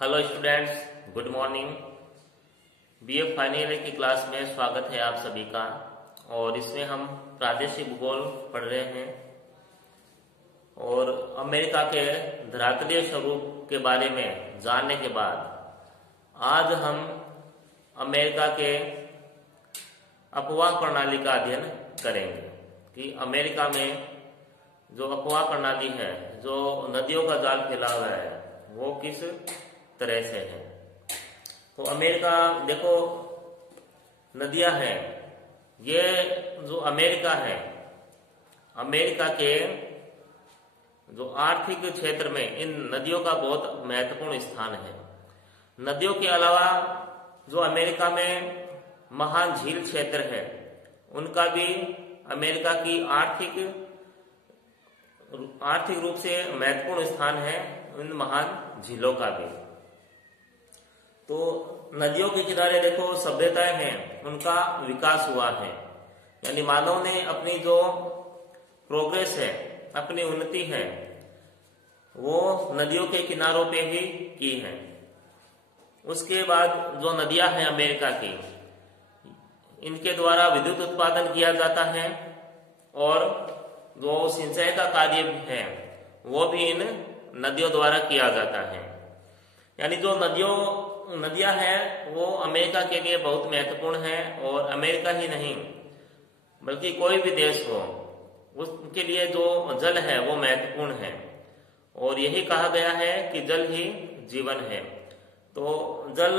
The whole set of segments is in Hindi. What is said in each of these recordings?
Hello students, good morning. BA final year की क्लास में स्वागत है आप सभी का। और इसमें हम प्रादेशिक भूगोल पढ़ रहे हैं और अमेरिका के धरातलीय स्वरूप के बारे में जानने के बाद आज हम अमेरिका के अपवाह प्रणाली का अध्ययन करेंगे कि अमेरिका में जो अपवाह प्रणाली है, जो नदियों का जाल फैला हुआ है, वो किस तरह से है। तो अमेरिका देखो, नदियां हैं, ये जो अमेरिका है, अमेरिका के जो आर्थिक क्षेत्र में इन नदियों का बहुत महत्वपूर्ण स्थान है। नदियों के अलावा जो अमेरिका में महान झील क्षेत्र है, उनका भी अमेरिका की आर्थिक रूप से महत्वपूर्ण स्थान है, उन महान झीलों का भी। तो नदियों के किनारे देखो सभ्यताएं हैं, उनका विकास हुआ है, यानी मानव ने अपनी जो प्रोग्रेस है, अपनी उन्नति है, वो नदियों के किनारों पे ही की है। उसके बाद जो नदियां हैं अमेरिका की, इनके द्वारा विद्युत उत्पादन किया जाता है और जो सिंचाई का कार्य है वो भी इन नदियों द्वारा किया जाता है। यानी जो नदियां हैं वो अमेरिका के लिए बहुत महत्वपूर्ण है और अमेरिका ही नहीं बल्कि कोई भी देश हो, उसके लिए जो जल है वो महत्वपूर्ण है। और यही कहा गया है कि जल ही जीवन है। तो जब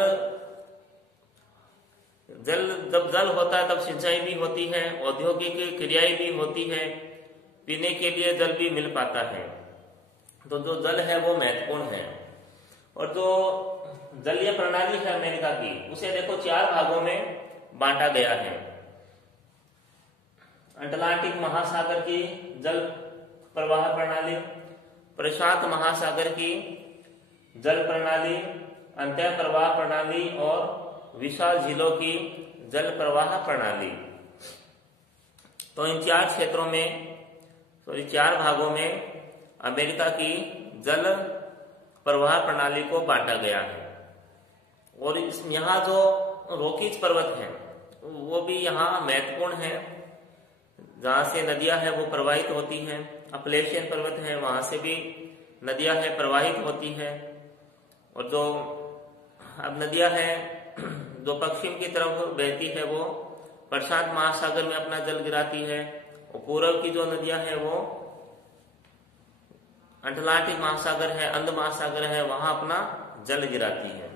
जल होता है तब सिंचाई भी होती है, औद्योगिक क्रियाएं भी होती है, पीने के लिए जल भी मिल पाता है। तो जो जल है वो महत्वपूर्ण है। और जो जलीय प्रणाली है अमेरिका की, उसे देखो 4 भागों में बांटा गया है। अटलांटिक महासागर की जल प्रवाह प्रणाली, प्रशांत महासागर की जल प्रणाली, अंतः प्रवाह प्रणाली और विशाल झीलों की जल प्रवाह प्रणाली। तो इन 4 क्षेत्रों में, 4 भागों में अमेरिका की जल प्रवाह प्रणाली को बांटा गया है। और यहाँ जो रोकीज पर्वत है वो भी यहाँ महत्वपूर्ण है, जहाँ से नदियां हैं वो प्रवाहित होती हैं। अपलेशियन पर्वत है, वहां से भी नदियां हैं प्रवाहित होती हैं। और जो अब नदियां हैं जो पश्चिम की तरफ बहती है वो प्रशांत महासागर में अपना जल गिराती है, और पूर्व की जो नदियां हैं वो अटलांटिक महासागर है, अंध महासागर है, वहां अपना जल गिराती है।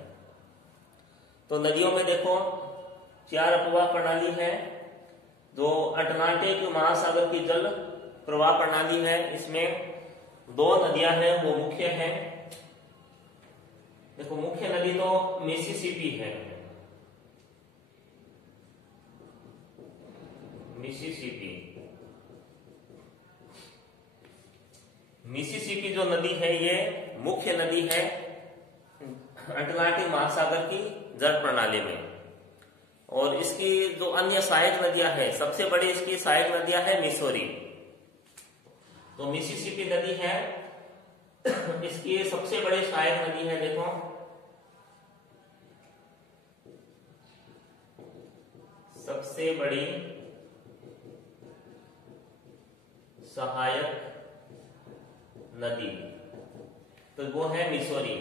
तो नदियों में देखो 4 अपवाह प्रणाली है। जो अटलांटिक महासागर की जल प्रवाह प्रणाली है, इसमें 2 नदियां हैं वो मुख्य हैं। देखो मुख्य नदी तो मिसिसिपी है, मिसिसिपी जो नदी है ये मुख्य नदी है अटलांटिक महासागर की जल प्रणाली में। और इसकी जो अन्य सहायक नदियां हैं, सबसे बड़ी इसकी सहायक नदियां है मिसौरी। तो मिसिसिपी नदी है, इसकी सबसे बड़ी सहायक नदी है, देखो सबसे बड़ी सहायक नदी तो वो है मिसौरी।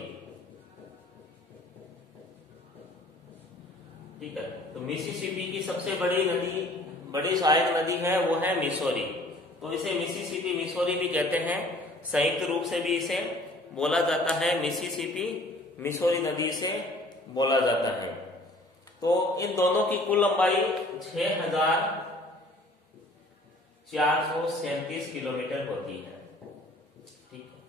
ठीक है, तो मिसिसिपी की सबसे बड़ी सहायक नदी है वो है मिसौरी। तो इसे मिसिसिपी मिसौरी भी कहते हैं, संयुक्त रूप से भी इसे बोला जाता है मिसिसिपी मिसौरी नदी से बोला जाता है। तो इन दोनों की कुल लंबाई 6437 किलोमीटर होती है। ठीक है,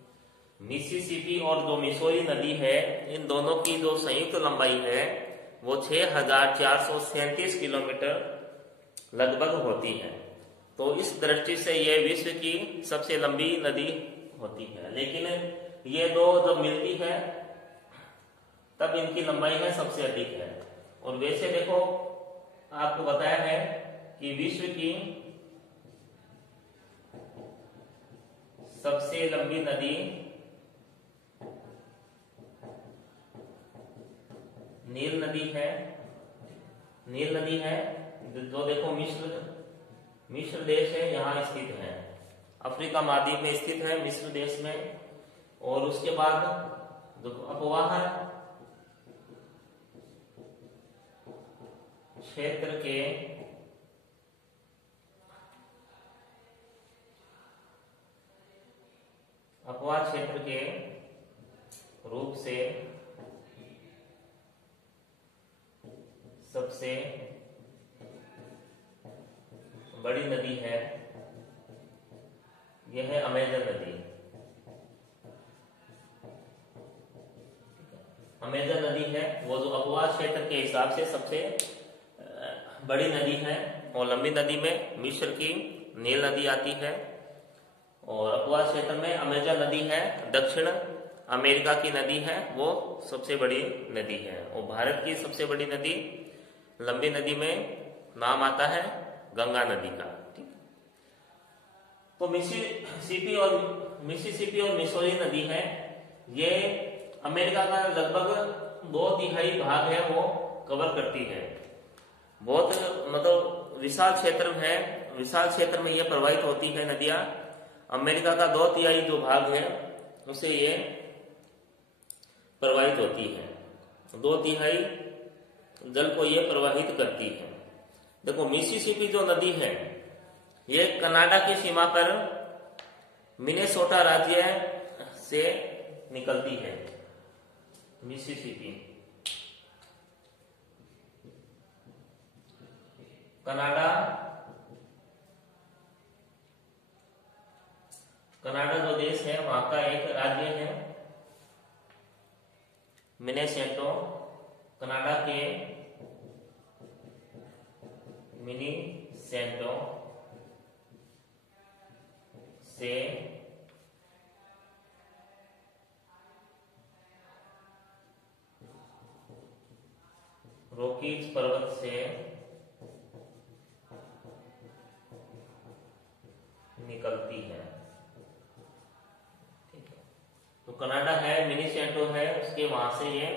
मिसिसिपी और जो मिसौरी नदी है, इन दोनों की जो संयुक्त लंबाई है वो 6437 किलोमीटर लगभग होती है। तो इस दृष्टि से ये विश्व की सबसे लंबी नदी होती है। लेकिन ये दो जब मिलती है तब इनकी लंबाई है सबसे अधिक है। और वैसे देखो आपको बताया है कि विश्व की सबसे लंबी नदी नील नदी है, नील नदी है जो देखो मिस्र देश है यहाँ स्थित है, अफ्रीका महाद्वीप में स्थित है मिस्र देश में। और उसके बाद जो अपवाह क्षेत्र के रूप से सबसे बड़ी नदी है, यह है अमेजन नदी। अमेजन नदी है वो जो अपवाह क्षेत्र के हिसाब से सबसे बड़ी नदी है। और लंबी नदी में मिस्र की नील नदी आती है, और अपवाह क्षेत्र में अमेजन नदी है, दक्षिण अमेरिका की नदी है, वो सबसे बड़ी नदी है। और भारत की सबसे बड़ी नदी लंबी नदी में नाम आता है गंगा नदी का। ठीक, तो मिसिसिपी और मिसौरी नदी है, ये अमेरिका का लगभग 2/3 भाग है वो कवर करती है। बहुत मतलब विशाल क्षेत्र है, विशाल क्षेत्र में ये प्रवाहित होती है नदियां। अमेरिका का 2/3 जो भाग है उसे ये प्रवाहित होती है, 2/3 जल को ये प्रवाहित करती है। देखो मिसिसिपी जो नदी है ये कनाडा की सीमा पर मिनेसोटा राज्य से निकलती है। मिसिसिपी कनाडा जो देश है वहां का एक राज्य है मिनेसोटा, कनाडा के मिनेसोटा से रॉकीज पर्वत से निकलती है। ठीक है, तो कनाडा है, मिनेसोटा है, उसके वहां से ये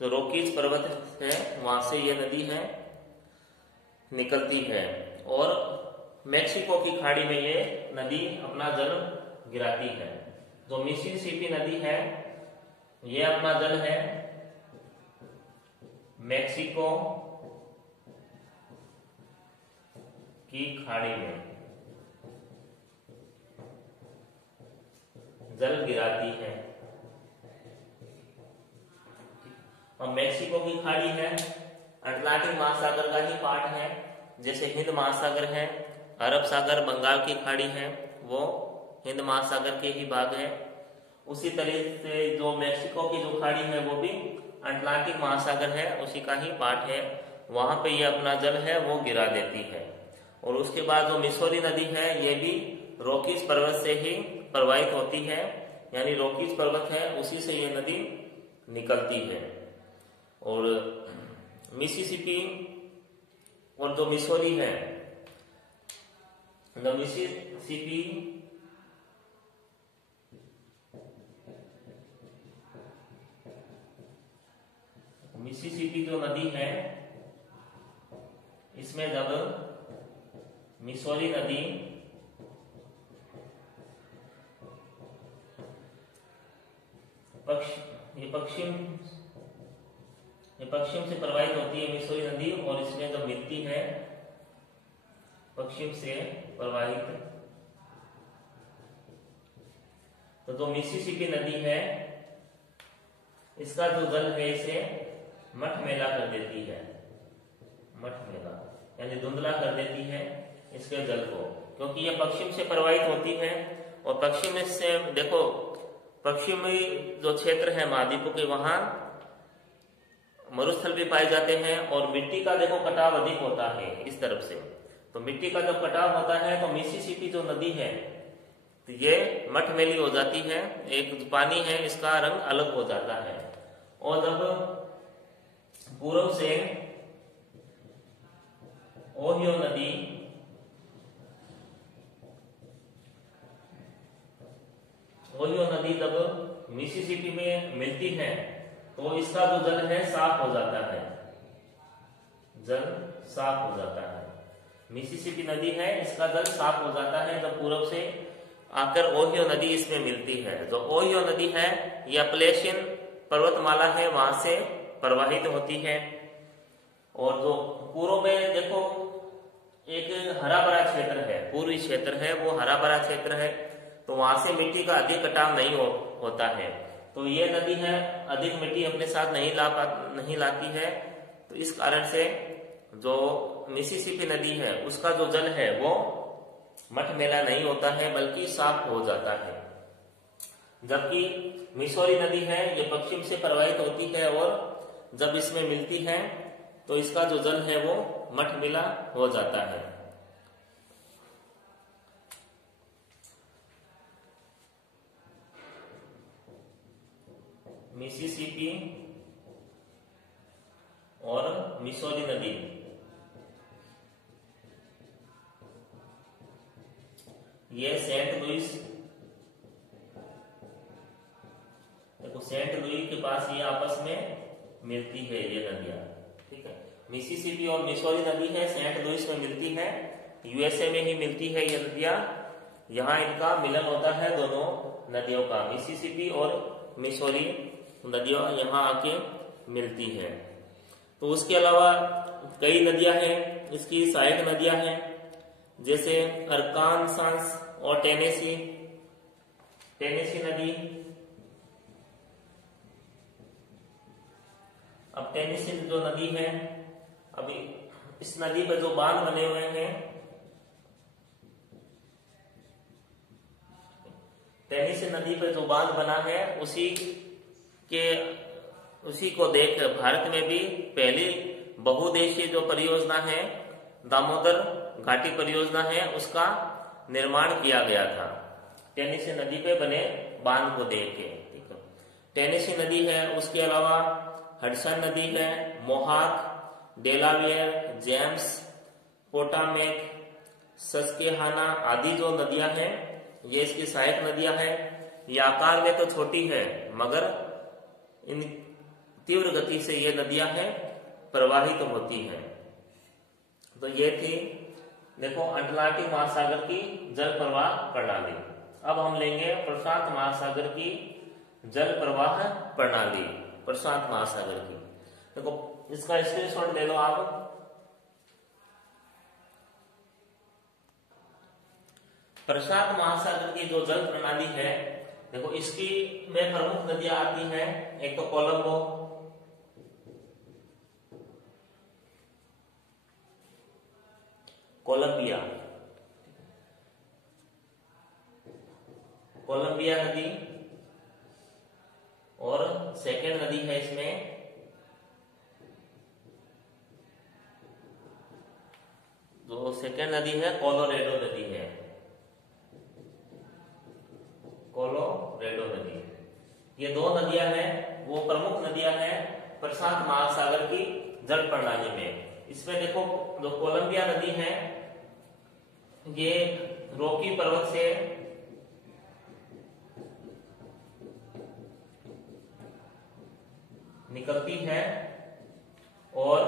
तो रॉकीज पर्वत है वहां से ये नदी है निकलती है। और मैक्सिको की खाड़ी में ये नदी अपना जल गिराती है। जो मिसिसिपी नदी है ये अपना जल है मैक्सिको की खाड़ी में जल गिराती है। और मैक्सिको की खाड़ी है अटलांटिक महासागर का ही पार्ट है, जैसे हिंद महासागर है, अरब सागर, बंगाल की खाड़ी है वो हिंद महासागर के ही भाग है। उसी तरह से जो मैक्सिको की जो खाड़ी है वो भी अटलांटिक महासागर है, उसी का ही पार्ट है। वहां पे ये अपना जल है वो गिरा देती है। और उसके बाद जो मिसौरी नदी है ये भी रॉकीज पर्वत से ही प्रवाहित होती है, यानी रॉकीज पर्वत है उसी से ये नदी निकलती है। और मिसिसिपी और जो मिसौरी है, मिसिसिपी जो नदी है इसमें जब मिसौरी नदी पश्चिम से प्रवाहित होती है मिसौरी नदी, और इसमें जब मिलती है पश्चिम से प्रवाहित, तो जो मिसिसिपी नदी है इसका जो जल है इसे मठमेला कर देती है, मठमेला यानी धुंधला कर देती है इसके जल को, क्योंकि ये पश्चिम से प्रवाहित होती है। और पश्चिम से देखो पश्चिमी जो क्षेत्र है महाद्वीपों के वहां मरुस्थल भी पाए जाते हैं, और मिट्टी का देखो कटाव अधिक होता है इस तरफ से। तो मिट्टी का जब कटाव होता है तो मिसिसिपी जो नदी है तो ये मठमेली हो जाती है, एक पानी है इसका रंग अलग हो जाता है। और जब पूर्व से ओहियो नदी जब मिसिसिपी में मिलती है तो इसका जो जल है साफ हो जाता है, जल साफ हो जाता है। मिसिसिपी नदी है, इसका जल साफ हो जाता है जब पूर्व से आकर ओहियो नदी इसमें मिलती है। जो ओहियो नदी है यह अपलेशियन पर्वतमाला है, वहां से प्रवाहित होती है। और जो पूर्व में देखो एक हरा भरा क्षेत्र है, पूर्वी क्षेत्र है, वो हरा भरा क्षेत्र है, तो वहां से मिट्टी का अधिक कटाव नहीं होता है। तो ये नदी है अधिक मिट्टी अपने साथ नहीं लाती है। तो इस कारण से जो मिसिसिपी नदी है उसका जो जल है वो मटमैला नहीं होता है, बल्कि साफ हो जाता है। जबकि मिसौरी नदी है ये पश्चिम से प्रवाहित होती है, और जब इसमें मिलती है तो इसका जो जल है वो मटमैला हो जाता है। मिसिसिपी और मिसौरी नदी, ये सेंट लुइस, देखो सेंट लुइस के पास ये आपस में मिलती है ये नदियां, ठीक है। मिसिसिपी और मिसौरी नदी है सेंट लुइस में मिलती है, यूएसए में ही मिलती है ये नदियां। यहाँ इनका मिलन होता है दोनों नदियों का, मिसिसिपी और मिसौरी नदियां यहाँ आके मिलती है। तो उसके अलावा कई नदियां हैं, इसकी सहायक नदियां हैं, जैसे अरकानसास और टेनेसी नदी। अब टेनेसी जो नदी है, अभी इस नदी पर जो बांध बने हुए हैं, टेनेसी नदी पर जो बांध बना है उसी को देख भारत में भी पहली बहुउद्देशीय जो परियोजना है दामोदर घाटी परियोजना है उसका निर्माण किया गया था, टेनेसी नदी पे बने बांध को देख के, ठीक है। टेनेसी नदी है, उसके अलावा हडसन नदी है, मोहाक, डेलावेयर, जेम्स, पोटामेक, सस्केहाना आदि जो नदियां हैं ये इसकी सहायक नदियां हैं। ये आकार में तो छोटी है मगर इन तीव्र गति से ये नदियां हैं प्रवाहित होती हैं। तो ये थी देखो अटलांटिक महासागर की जल प्रवाह प्रणाली। अब हम लेंगे प्रशांत महासागर की जल प्रवाह प्रणाली, प्रशांत महासागर की। देखो इसका स्क्रीनशॉट ले लो आप। प्रशांत महासागर की जो जल प्रणाली है, देखो इसकी में प्रमुख नदियां आती हैं, एक तो कोलंबो, कोलंबिया नदी, और सेकेंड नदी है इसमें जो सेकेंड नदी है कोलोरेडो नदी है, कोलोरेडो नदी। ये दो नदियां हैं वो प्रमुख नदियां हैं प्रशांत महासागर की जल प्रणाली में। इसमें देखो जो कोलंबिया नदी है ये रॉकी पर्वत से निकलती है और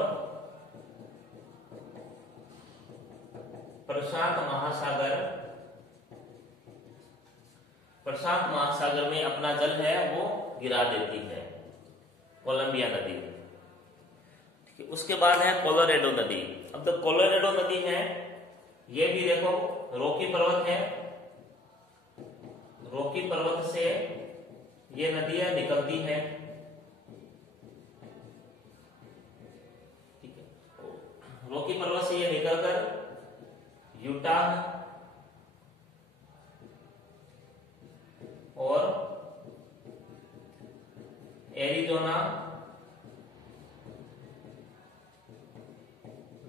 प्रशांत महासागर में अपना जल है वो गिरा देती है, कोलंबिया नदी। ठीक है, उसके बाद है कोलोरेडो नदी। अब तो कोलोरेडो नदी है ये भी देखो रॉकी पर्वत है, रॉकी पर्वत से ये नदियां निकलती है, ठीक है। रॉकी पर्वत से ये निकलकर यूटाह और एरिजोना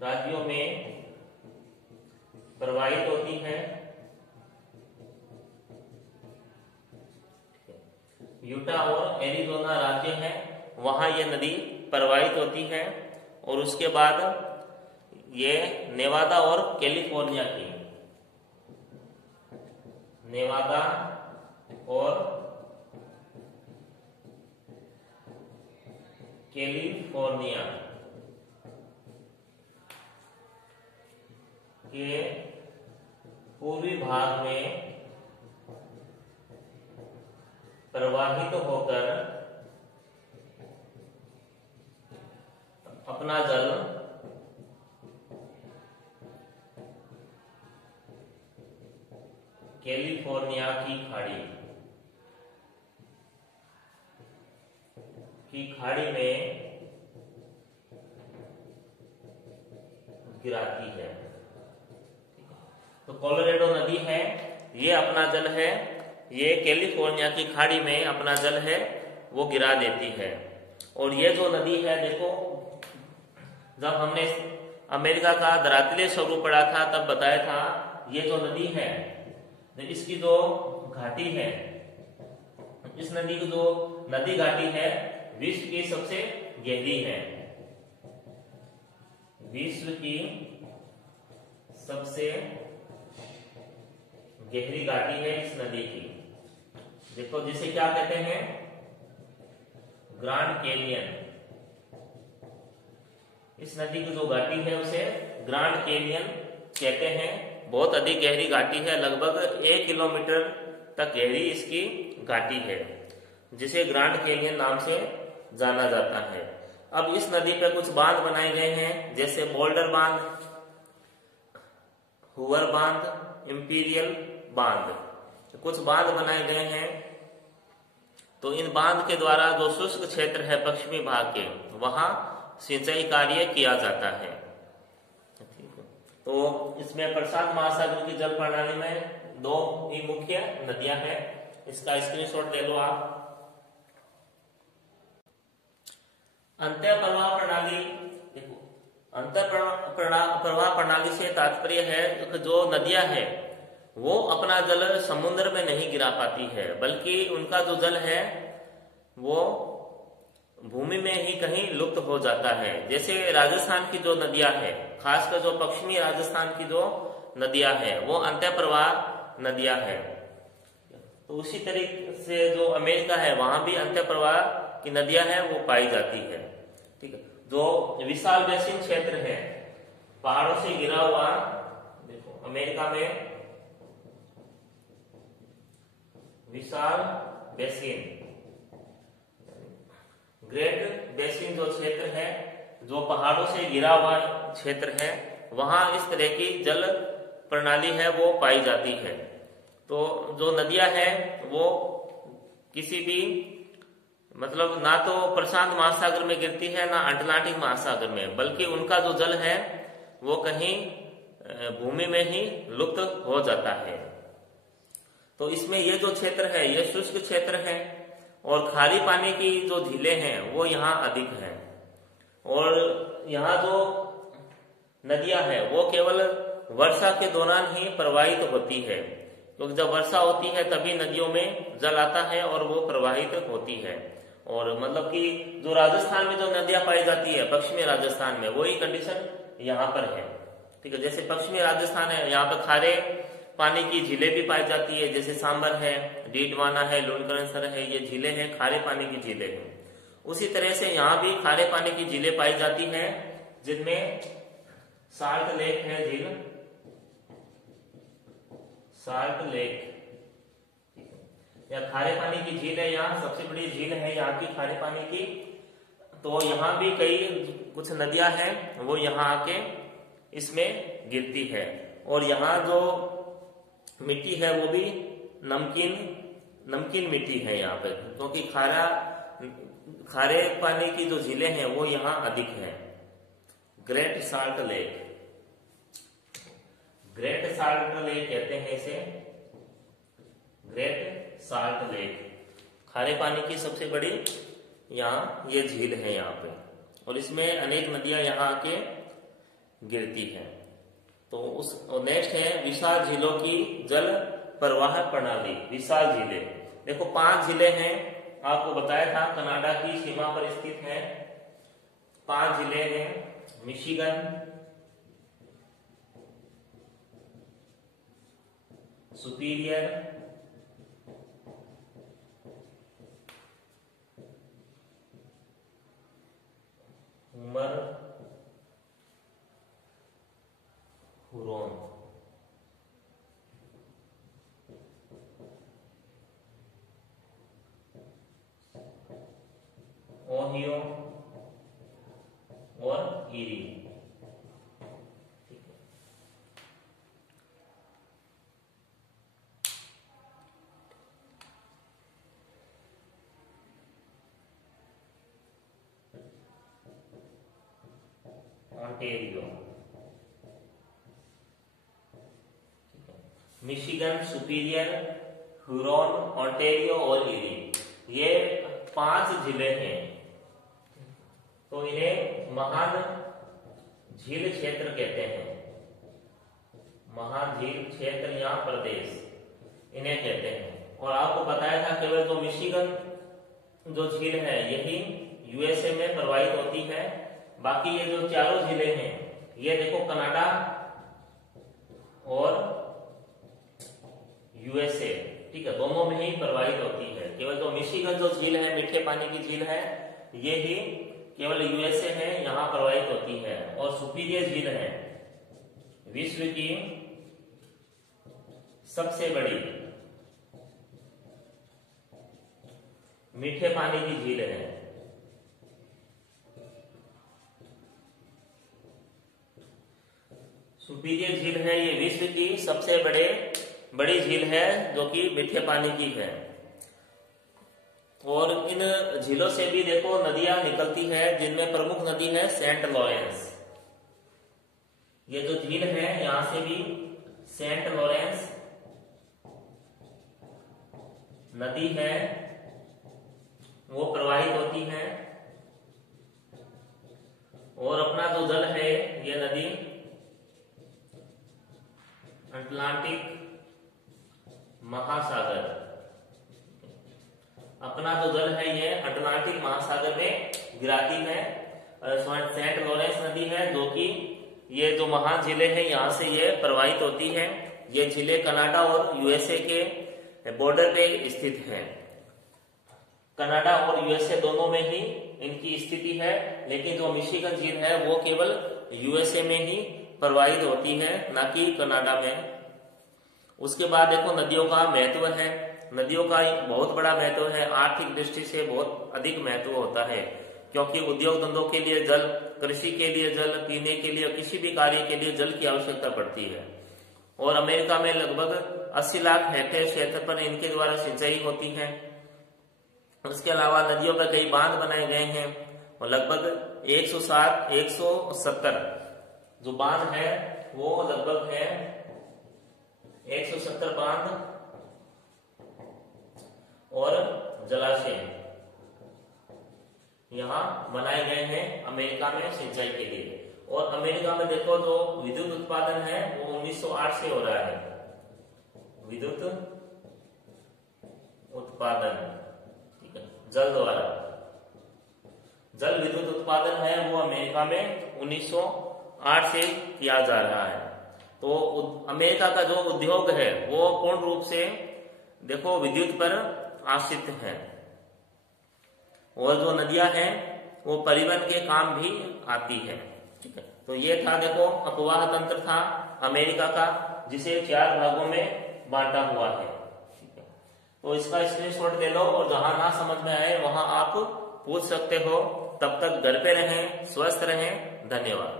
राज्यों में प्रवाहित होती है। यूटा और एरिजोना राज्य है वहां ये नदी प्रवाहित होती है, और उसके बाद ये नेवादा और कैलिफोर्निया की, नेवादा और कैलिफोर्निया के पूर्वी भाग में प्रवाहित होकर अपना जल कैलिफोर्निया की खाड़ी में गिराती है। तो कोलोराडो नदी है, ये अपना जल है, ये कैलिफोर्निया की खाड़ी में अपना जल है वो गिरा देती है। और ये जो नदी है, देखो जब हमने अमेरिका का धरातलीय स्वरूप पढ़ा था तब बताया था, ये जो नदी है, इसकी जो घाटी है, इस नदी की जो नदी घाटी है विश्व की सबसे गहरी है, विश्व की सबसे गहरी घाटी है इस नदी की। देखो जिसे क्या कहते हैं, ग्रैंड कैनियन। इस नदी की जो घाटी है उसे ग्रैंड कैनियन कहते हैं। बहुत अधिक गहरी घाटी है, लगभग 1 किलोमीटर तक गहरी इसकी घाटी है, जिसे ग्रैंड कैनियन नाम से जाना जाता है। अब इस नदी पर कुछ बांध बनाए गए हैं, जैसे बोल्डर बांध, हुवर बांध, इंपीरियल बांध, कुछ बांध बनाए गए हैं। तो इन बांध के द्वारा जो शुष्क क्षेत्र है पश्चिमी भाग के, वहां सिंचाई कार्य किया जाता है। तो इसमें प्रशांत महासागर की जल प्रणाली में 2 ही मुख्य नदियां हैं, इसका स्क्रीनशॉट ले लो आप। अंतर प्रवाह प्रणाली, देखो अंतर प्रवाह प्रणाली से तात्पर्य है कि जो नदियां हैं वो अपना जल समुद्र में नहीं गिरा पाती है, बल्कि उनका जो जल है वो भूमि में ही कहीं लुप्त हो जाता है। जैसे राजस्थान की जो नदियां हैं, खासकर जो पश्चिमी राजस्थान की जो नदियां हैं वो अंतर प्रवाह नदियां हैं। तो उसी तरीके से जो अमेरिका है वहां भी अंतर प्रवाह की नदियां हैं वो पाई जाती है। ठीक है, जो विशाल बेसिन क्षेत्र है, पहाड़ों से घिरा हुआ, देखो अमेरिका में विशाल बेसिन, ग्रेट बेसिन जो क्षेत्र है, जो पहाड़ों से घिरा हुआ क्षेत्र है, वहां इस तरह की जल प्रणाली है वो पाई जाती है। तो जो नदियां हैं वो किसी भी मतलब ना तो प्रशांत महासागर में गिरती है ना अटलांटिक महासागर में, बल्कि उनका जो जल है वो कहीं भूमि में ही लुप्त हो जाता है। तो इसमें ये जो क्षेत्र है ये शुष्क क्षेत्र है और खारी पानी की जो झीलें हैं वो यहाँ अधिक हैं। और यहाँ जो नदियां हैं वो केवल वर्षा के दौरान ही प्रवाहित होती है, क्योंकि जब वर्षा होती है तभी नदियों में जल आता है और वो प्रवाहित होती है। और मतलब कि जो राजस्थान में जो नदियां पाई जाती है पश्चिमी राजस्थान में, वही कंडीशन यहाँ पर है। ठीक है, जैसे पश्चिमी राजस्थान है, यहाँ पर खारे पानी की झीलें भी पाई जाती है, जैसे सांबर है, डीडवाना है, लुणकरणसर है, ये झीलें हैं, खारे पानी की झीलें हैं। उसी तरह से यहाँ भी खारे पानी की झीलें पाई जाती हैं, जिनमें साल्ट लेक है, झील साल्ट लेक या खारे पानी की झील है, यहाँ सबसे बड़ी झील है यहाँ की खारे पानी की। तो यहाँ भी कई कुछ नदियां हैं वो यहाँ आके इसमें गिरती है। और यहाँ जो मिट्टी है वो भी नमकीन मिट्टी है यहाँ पे, क्योंकि खारे पानी की जो झीलें हैं वो यहाँ अधिक है। ग्रेट साल्ट लेक कहते हैं इसे, ग्रेट साल्ट लेक, खारे पानी की सबसे बड़ी यहाँ ये झील है यहाँ पे, और इसमें अनेक नदियां यहाँ आके गिरती हैं। तो उस नेक्स्ट है विशाल झीलों की जल प्रवाह प्रणाली। विशाल झीलें, देखो 5 झीलें हैं, आपको बताया था कनाडा की सीमा पर स्थित है। 5 झीलें हैं, मिशिगन, सुपीरियर, ओहियो और eerie. Ontario, Michigan, superior, Huron, Ontario और ईरी, ये 5 जिले हैं। तो इन्हें महान झील क्षेत्र कहते हैं, महान झील क्षेत्र या प्रदेश इन्हें कहते हैं। और आपको बताया था केवल जो मिशिगन जो झील है यही यूएसए में प्रवाहित होती है, बाकी ये जो चारों जिले हैं ये देखो कनाडा और यूएसए, ठीक है, दोनों में ही प्रवाहित होती है। केवल जो मिशिगन जो झील है, मीठे पानी की झील है, ये ही केवल यूएसए में यहां प्रवाहित होती है। और सुपीरियर झील है विश्व की सबसे बड़ी मीठे पानी की झील है। सुपीरियर झील है ये विश्व की सबसे बड़ी झील है जो कि मीठे पानी की है। और इन झीलों से भी देखो नदियां निकलती है, जिनमें प्रमुख नदी है सेंट लॉरेंस। ये जो झील है यहां से भी सेंट लॉरेंस नदी है वो प्रवाहित होती है। और अपना जो जल है ये नदी अटलांटिक महासागर, अपना जो जल है ये अटलांटिक महासागर में गिराती है। सेंट लॉरेंस नदी है जो कि ये जो महान झीलें हैं यहाँ से ये प्रवाहित होती है। ये झीलें कनाडा और यूएसए के बॉर्डर पे स्थित हैं। कनाडा और यूएसए दोनों में ही इनकी स्थिति है, लेकिन जो मिशिगन झील है वो केवल यूएसए में ही प्रवाहित होती है, ना कि कनाडा में। उसके बाद देखो नदियों का महत्व है। नदियों का बहुत बड़ा महत्व है, आर्थिक दृष्टि से बहुत अधिक महत्व होता है, क्योंकि उद्योग धंधों के लिए जल, कृषि के लिए जल, पीने के लिए, किसी भी कार्य के लिए जल की आवश्यकता पड़ती है। और अमेरिका में लगभग 80 लाख हेक्टेयर क्षेत्र पर इनके द्वारा सिंचाई होती है। उसके अलावा नदियों पर कई बांध बनाए गए हैं और लगभग 170 जो बांध है वो लगभग है 170 बांध और जलाशय यहाँ बनाए गए हैं अमेरिका में सिंचाई के लिए। और अमेरिका में देखो जो विद्युत उत्पादन है वो 1908 से हो रहा है। विद्युत उत्पादन, ठीक है, जल द्वारा जल विद्युत उत्पादन है वो अमेरिका में 1908 से किया जा रहा है। तो अमेरिका का जो उद्योग है वो पूर्ण रूप से देखो विद्युत पर आश्रित है। और जो नदियां हैं वो परिवहन के काम भी आती है, ठीक है। तो ये था देखो अपवाह तंत्र था अमेरिका का, जिसे 4 भागों में बांटा हुआ है, ठीक है। तो इसका स्क्रीनशॉट ले लो और जहां ना समझ में आए वहां आप पूछ सकते हो। तब तक घर पे रहें, स्वस्थ रहें। धन्यवाद।